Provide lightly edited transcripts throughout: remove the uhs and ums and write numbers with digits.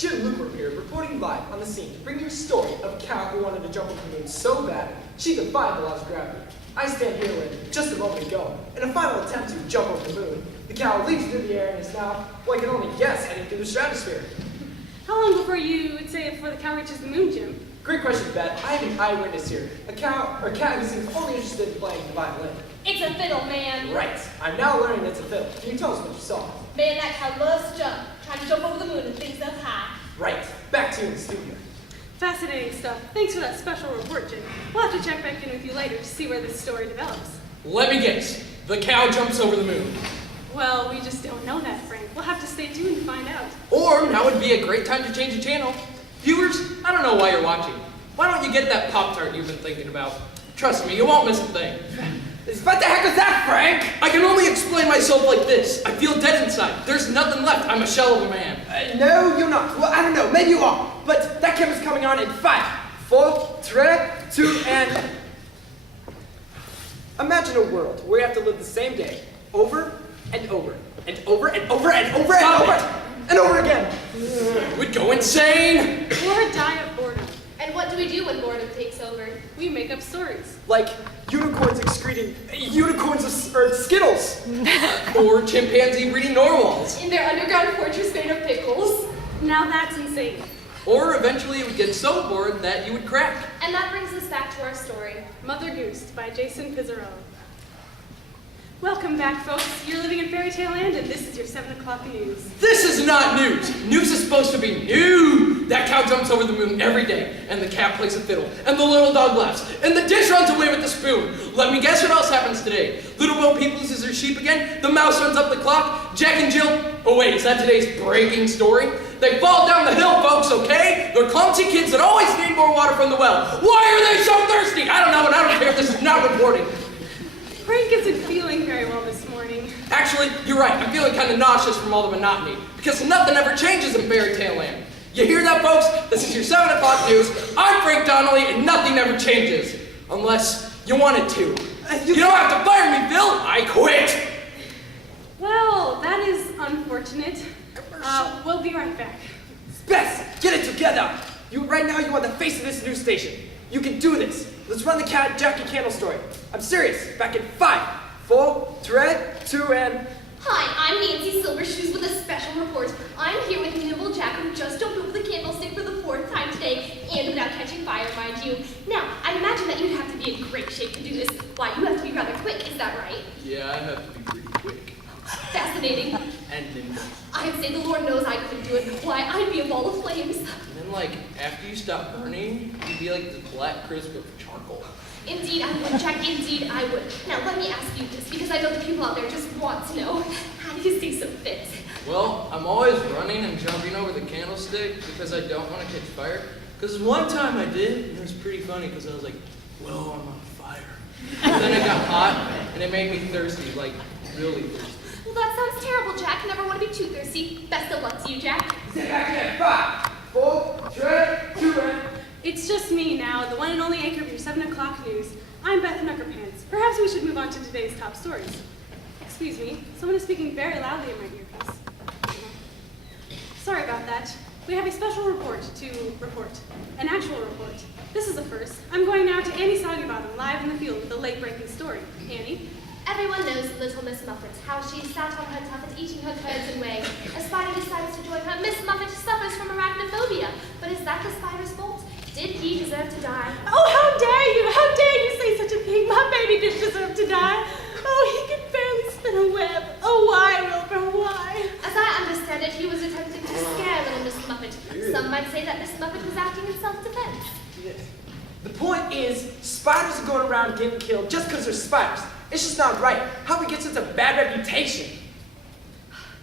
Jim Luke here, reporting live on the scene to bring you a story of a cow who wanted to jump off the moon so bad she defied the laws of gravity. I stand here with, just a moment ago, in a final attempt to jump off the moon. The cow leaps through the air and is now, well, I can only guess, heading through the stratosphere. How long before you would say before the cow reaches the moon, Jim? Great question, Beth. I have an eyewitness here. A cat who seems only interested in playing the violin. It's a fiddle, man. Right. I'm now learning it's a fiddle. Can you tell us what you saw? Man, that cow loves to jump. Trying to jump over the moon and things up high. Right. Back to you in the studio. Fascinating stuff. Thanks for that special report, Jim. We'll have to check back in with you later to see where this story develops. Let me guess. The cow jumps over the moon. Well, we just don't know that, Frank. We'll have to stay tuned to find out. Or now would be a great time to change the channel. Viewers, I don't know why you're watching. Why don't you get that Pop-Tart you've been thinking about? Trust me, you won't miss a thing. What the heck was that, Frank? I can only explain myself like this. I feel dead inside. There's nothing left. I'm a shell of a man. No, you're not. Well, I don't know. Maybe you are. But that camera's coming on in 5, 4, 3, 2, and... Imagine a world where you have to live the same day over and over and over and over and over and over and over again. We'd go insane. Or die of boredom. And what do we do when boredom takes over? We make up stories. Like unicorns excreting or Skittles. Or chimpanzee reading narwhals. In their underground fortress made of pickles. Now that's insane. Or eventually you would get so bored that you would crack. And that brings us back to our story. Mother Goosed by Jason Pizarro. Welcome back, folks. You're living in Fairy Tale Land, and this is your 7 o'clock news. This is not news. News is supposed to be new. That cow jumps over the moon every day, and the cat plays a fiddle, and the little dog laughs, and the dish runs away with the spoon. Let me guess what else happens today. Little Bo Peep loses her sheep again, the mouse runs up the clock, Jack and Jill... Oh wait, is that today's breaking story? They fall down the hill, folks, okay? They're clumsy kids that always need more water from the well. Why are they so thirsty? I don't know, and I don't care. This is not reporting. Frank isn't feeling very well this morning. Actually, you're right. I'm feeling kind of nauseous from all the monotony, because nothing ever changes in Fairy Tale Land. You hear that, folks? This is your 7 o'clock news. I'm Frank Donnelly, and nothing ever changes. Unless you want it to. You don't have to fire me, Phil. I quit. Well, that is unfortunate. We'll be right back. Bess, get it together. Right now you are the face of this news station. You can do this. Let's run the Cat Jackie Candle story. I'm serious. Back in 5, 4, 3, 2, and... Hi, I'm Nancy Silvershoes with a special report. I'm here with Nimble Jack, who just jumped over the candlestick for the 4th time today, and without catching fire, mind you. Now, I imagine that you'd have to be in great shape to do this. Why, you have to be rather quick, is that right? Yeah, I have to be pretty quick. Fascinating. And nimble. I'd say the Lord knows I couldn't do it. Why, I'd be a ball of flames. And then, like, after you stop burning, you'd be like this black crisp of charcoal. Indeed, I would, Jack. Indeed, I would. Now, let me ask you this, because I know the people out there just want to know. How do you stay so fit? Well, I'm always running and jumping over the candlestick because I don't want to catch fire. Because one time I did, and it was pretty funny because I was like, whoa, I'm on fire. And then it got hot, and it made me thirsty, like really thirsty. Well, that sounds terrible, Jack. Never want to be too thirsty. Best of luck to you, Jack. Back in 5, 4, 3, 2, and... It's just me now, the one and only anchor of your 7 o'clock news. I'm Beth Knuckerpants. Perhaps we should move on to today's top stories. Excuse me, someone is speaking very loudly in my earpiece. Sorry about that. We have a special report to report. An actual report. This is the first. I'm going now to Annie Soggy-Bottom, live in the field with a late-breaking story. Annie? Everyone knows Little Miss Muffet, how she sat on her tuffet eating her curds and whey. A spider decides to join her. Miss Muffet suffers from arachnophobia. But is that the spider's fault? Did he deserve to die? Oh, how dare you! How dare you say such a thing! My baby didn't deserve to die. Oh, he could barely spin a web. Oh, why, Wilbur, why? As I understand it, he was attempting to scare little Miss Muffet. Some might say that Miss Muffet was acting in self-defense. Yes. The point is, spiders are going around getting killed just because they're spiders. It's just not right. How we get such a bad reputation?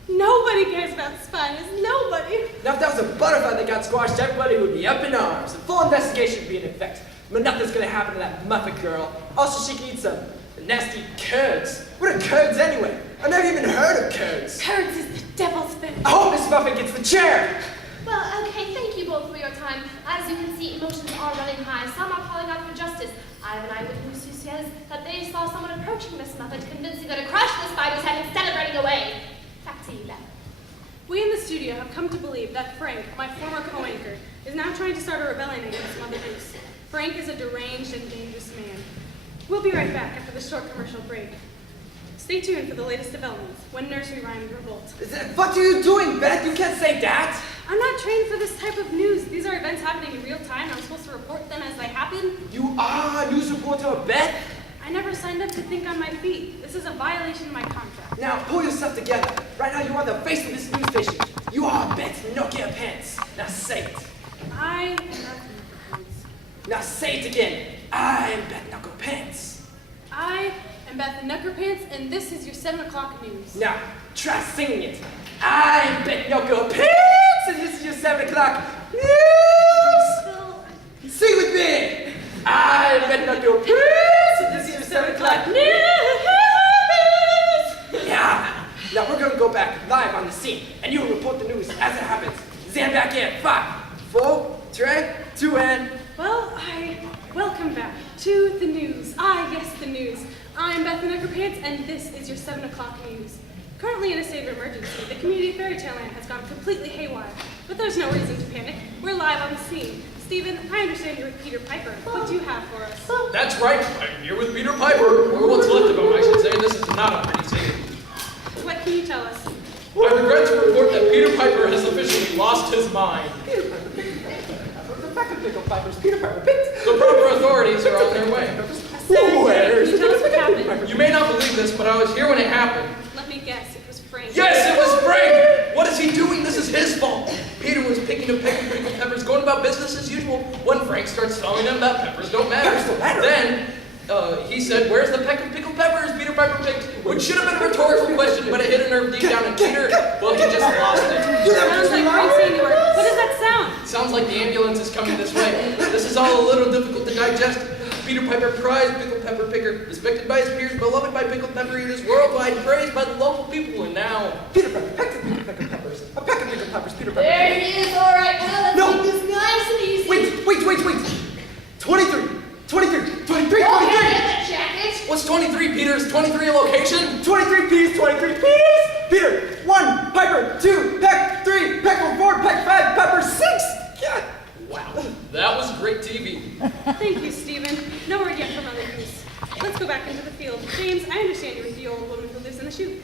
Nobody cares about spiders. Nobody. Now, if that was a butterfly that got squashed, everybody would be up in arms. A full investigation would be in effect. But nothing's going to happen to that Muffet girl. Also, she can eat some nasty curds. What are curds anyway? I've never even heard of curds. Curds is the devil's food. I hope Miss Muffet gets the chair. Well, okay, thank you both for your time. As you can see, emotions are running high. Some are calling out for justice. I have an eyewitness who says that they saw someone approaching Miss Muffet, convincing her to crush the spider's head instead of running away. Back to you, Beth. We in the studio have come to believe that Frank, my former co-anchor, is now trying to start a rebellion against Mother Goose. Frank is a deranged and dangerous man. We'll be right back after the short commercial break. Stay tuned for the latest developments when nursery rhymes revolt. What are you doing, Beth? You can't say that. I'm not trained for this type of news. These are events happening in real time. I'm supposed to report them as they happen. You are a news reporter, Beth. I never signed up to think on my feet. This is a violation of my contract. Now pull yourself together. Right now you are the face of this news station. You are Beth Nokia Pants. Now say it. I am Beth Pants. Now say it again. I am Beth Knuckle Pants. I am Beth Knuckerpants, and this is your 7 o'clock news. Now try singing it. I am Beth Knuckle Pants, and this is your 7 o'clock news. Well, Sing with me. I am Beth Knuckle Pants, and this is your 7 o'clock news. Yeah. Now we're gonna go back live on the scene, and you will report the news as it happens. Stand back in. 5, 4, 3, 2, and. well, welcome back to the news. Yes, the news. I'm Beth Knuckerpants, and this is your 7 o'clock news. Currently in a state of emergency, the community fairy tale land has gone completely haywire. But there's no reason to panic. We're live on the scene. Stephen, I understand you're with Peter Piper. What do you have for us? That's right, I'm here with Peter Piper, or what's left of him, I should say. This is not a pretty scene. What can you tell us? I regret to report that Peter Piper has officially lost his mind. Peter Piper, Peter Piper. The back of Pickle Piper's Peter Piper. The proper authorities are on their way. Where's Can you tell us what happened? You may not believe this, but I was here when it happened. Let me guess, it was Frank. Yes, it was Frank! What is he doing? This is his fault. Peter was picking a peck of pickled peppers, going about business as usual, when Frank starts telling him that peppers don't matter. Peppers don't matter. Then, he said, "Where's the peck of pickled peppers Peter Piper picked?" Which should have been a rhetorical question, but it hit a nerve deep down in Peter. Well, he just lost it. Sounds like Frank's handiwork. What does that sound? Sounds like the ambulance is coming this way. This is all a little difficult to digest. Peter Piper, prized pickled pepper picker, respected by his peers, beloved by pickled pepper eaters, worldwide, praised by the local people, and now... Peter Piper, peck of pickled peppers. A peck of pickled peppers, Peter Piper. There he is, all right, now let's No. make this nice and easy. Wait. 23. Go ahead, that jacket. What's 23, Peter? Is 23 a location? 23 P's, 23 P's. Peter, 1, Piper, 2, peck, 3, peckle, 4, peck, 5, pepper, 6. God. Wow, that was great TV. Thank you, Stephen. No word yet from Mother Goose. Let's go back into the field. James, I understand you're with the old woman who lives in the chute.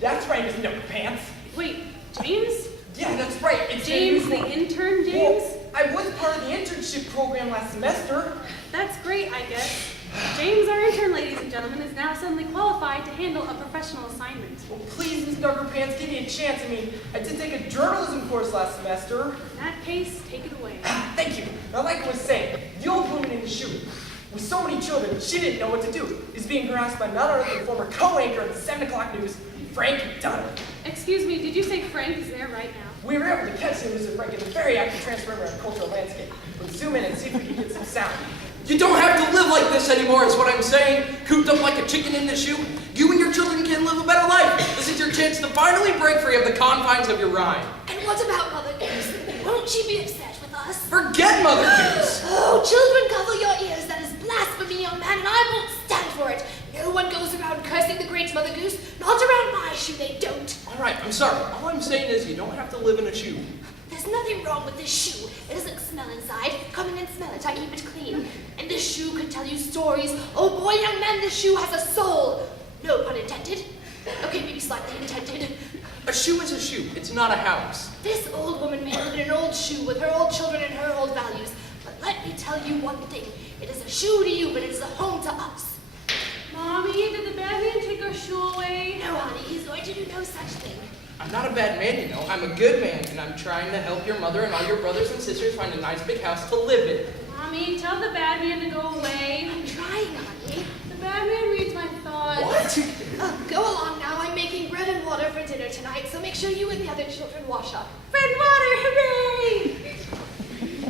That's right, Miss Knuckle Pants. Wait, James? Yeah, that's right. It's James the intern, James? Well, I was part of the internship program last semester. That's great, I guess. James, our intern, ladies and gentlemen, is now suddenly qualified to handle a professional assignment. Well, please, Miss Knuckle Pants, give me a chance. I mean, I did take a journalism course last semester. In that case, take it away. Thank you. Now, like I was saying, the old woman in the chute, with so many children, she didn't know what to do, is being harassed by none other than former co-anchor of the 7 o'clock news, Frank Dunn. Excuse me, did you say Frank is there right now? We were able to catch him, Mr. Frank, in a very active transformer of cultural landscape. Let's zoom in and see if we can get some sound. You don't have to live like this anymore, is what I'm saying. Cooped up like a chicken in the chute. You and your children can live a better life. This is your chance to finally break free of the confines of your rhyme. And what about Mother Goose? Won't she be upset with us? Forget Mother Goose. Oh, children, cover your ears. That is blasphemy, young man, and I won't stand for it. No one goes around cursing the great Mother Goose. Not around my shoe, they don't. All right, I'm sorry. All I'm saying is you don't have to live in a shoe. There's nothing wrong with this shoe. It doesn't smell inside. Come in and smell it. I keep it clean. And this shoe could tell you stories. Oh boy, young man, this shoe has a soul. No pun intended. Okay, maybe slightly intended. A shoe is a shoe. It's not a house. This old woman may live in an old shoe with her old children and her old values. But let me tell you one thing. It is a shoe to you, but it is a home to us. Mommy, did the bad man take our shoe away? No, honey, he's going to do no such thing. I'm not a bad man, you know. I'm a good man, and I'm trying to help your mother and all your brothers and sisters find a nice big house to live in. Mommy, tell the bad man to go away. I'm trying, honey. The bad man reads my thoughts. What? Go along now. I'm making bread and water for dinner tonight, so make sure you and the other children wash up. Bread and water, hooray!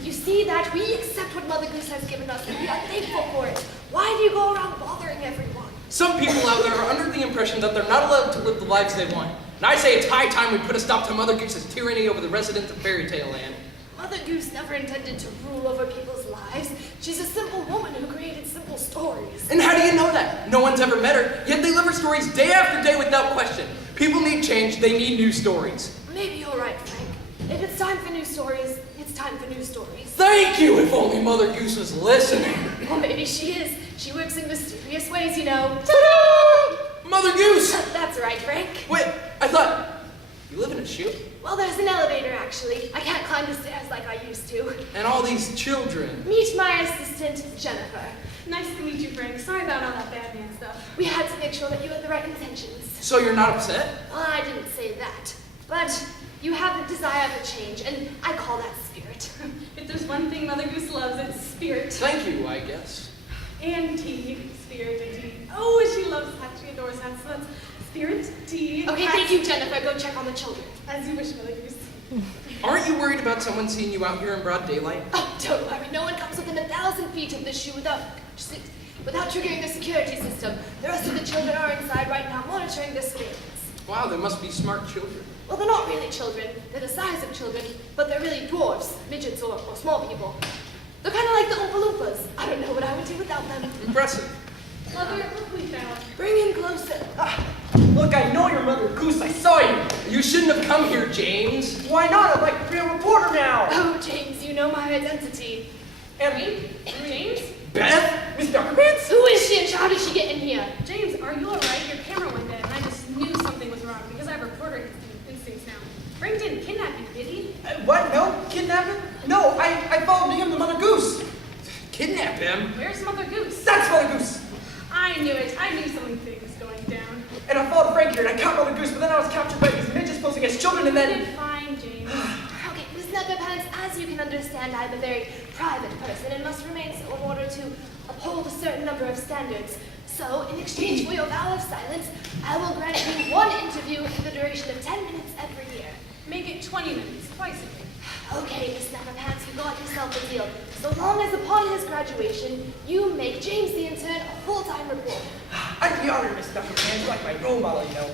You see that we accept what Mother Goose has given us, and we are thankful for it. Why do you go around bothering everyone? Some people out there are under the impression that they're not allowed to live the lives they want. And I say it's high time we put a stop to Mother Goose's tyranny over the residents of Fairy Tale Land. Mother Goose never intended to rule over people's lives. She's a simple woman who created simple stories. And how do you know that? No one's ever met her, yet they live her stories day after day without question. People need change, they need new stories. Maybe you're right, Frank. If it's time for new stories, it's time for new stories. Thank you, if only Mother Goose was listening. Or maybe she is. She works in mysterious ways, you know. Ta-da! Mother Goose! That's right, Frank. Wait, I thought you live in a shoe? Well, there's an elevator, actually. I can't climb the stairs like I used to. And all these children. Meet my assistant, Jennifer. Nice to meet you, Frank. Sorry about all that bad man stuff. We had to make sure that you had the right intentions. So you're not upset? Well, I didn't say that. But you have a desire for change, and I call that spirit. If there's one thing Mother Goose loves, it's spirit. Thank you, I guess. And tea. Spirit and tea. Oh, and she loves hats. She adores hats. So that's spirit, tea, Okay, hats. thank you, Jennifer. Go check on the children. As you wish, Mother Goose. Aren't you worried about someone seeing you out here in broad daylight? Oh, don't worry. No one comes within 1,000 feet of this shoe without triggering the security system. The rest of the children are inside right now monitoring their surveillance. Wow, they must be smart children. Well, they're not really children. They're the size of children, but they're really dwarves, midgets, or small people. They're kind of like the Oompa Loompas. I don't know what I would do without them. Impressive. Mother, look we found. Bring him closer. Look, I know you're Mother Goose. I saw you. You shouldn't have come here, James. Why not? I'd like to be a reporter now. Oh, James, you know my identity. And James? Beth, Miss Duckerpants? Who is she and how did she get in here? James, are you alright? Your camera went dead, and I just knew something was wrong because I have reporter instincts now. Frank didn't kidnap you, did he? What? No? Kidnapping? No, I followed him to Mother Goose. Kidnap him? Where's Mother Goose? That's Mother Goose. I knew it. I knew something big was going down. And I followed Frank here, and I caught Mother Goose, but then I was captured by these midgets posing as children, and You then... did fine, James. Okay, Miss Neckerpants, as you can understand, I'm a very private person and must remain so in order to uphold a certain number of standards. So, in exchange for your vow of silence, I will grant you one interview in the duration of 10 minutes every year. Make it 20 minutes, twice a day. Okay, Miss Neckerpants, you got yourself a deal. So long as upon his graduation, you make James the intern a full-time reporter. I'd be honored, Miss Duckerpants, like my role model, you know.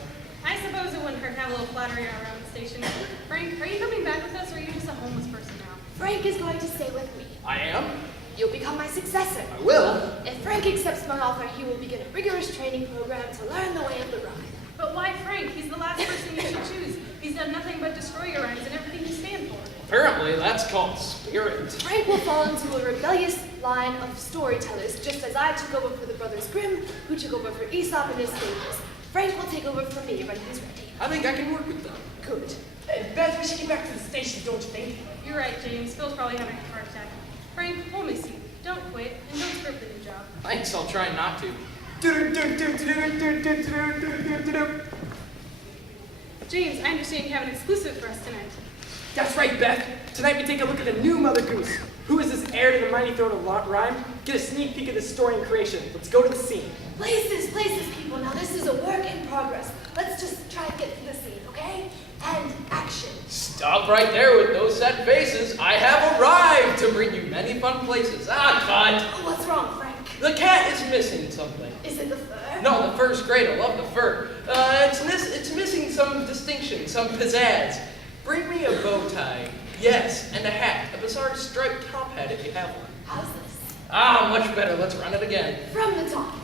I suppose it wouldn't hurt to have a little flattery around the station. Frank, are you coming back with us, or are you just a homeless person now? Frank is going to stay with me. I am? You'll become my successor. I will. If Frank accepts my offer, he will begin a rigorous training program to learn the way of the ride. But why Frank? He's the last person you should choose. He's done nothing but destroy your rhymes and everything you stand for. Apparently, that's called spirit. Frank will fall into a rebellious line of storytellers, just as I took over for the Brothers Grimm, who took over for Aesop and his fables. Frank will take over from me when he's ready. I think I can work with them. Good. Beth, we should get back to the station, don't you think? You're right, James. Phil's probably having a heart attack. Frank, we'll miss you. Don't quit, and don't script the new job. Thanks, I'll try not to. James, I understand you have an exclusive for us tonight. That's right, Beth. Tonight we take a look at the new Mother Goose. Who is this heir to the mighty throne of rhyme? Get a sneak peek of this story and creation. Let's go to the scene. Places, people. Now this is a work in progress. Let's just try to get to the scene, okay? And action. Stop right there with those sad faces. I have arrived to bring you many fun places. Ah, cut. What's wrong, Frank? The cat is missing something. Is it the fur? No, the fur's great. I love the fur. It's missing some distinction, some pizzazz. Bring me a bow tie. Yes, and a hat. A bizarre striped top hat if you have one. How's this? Ah, much better. Let's run it again. From the top.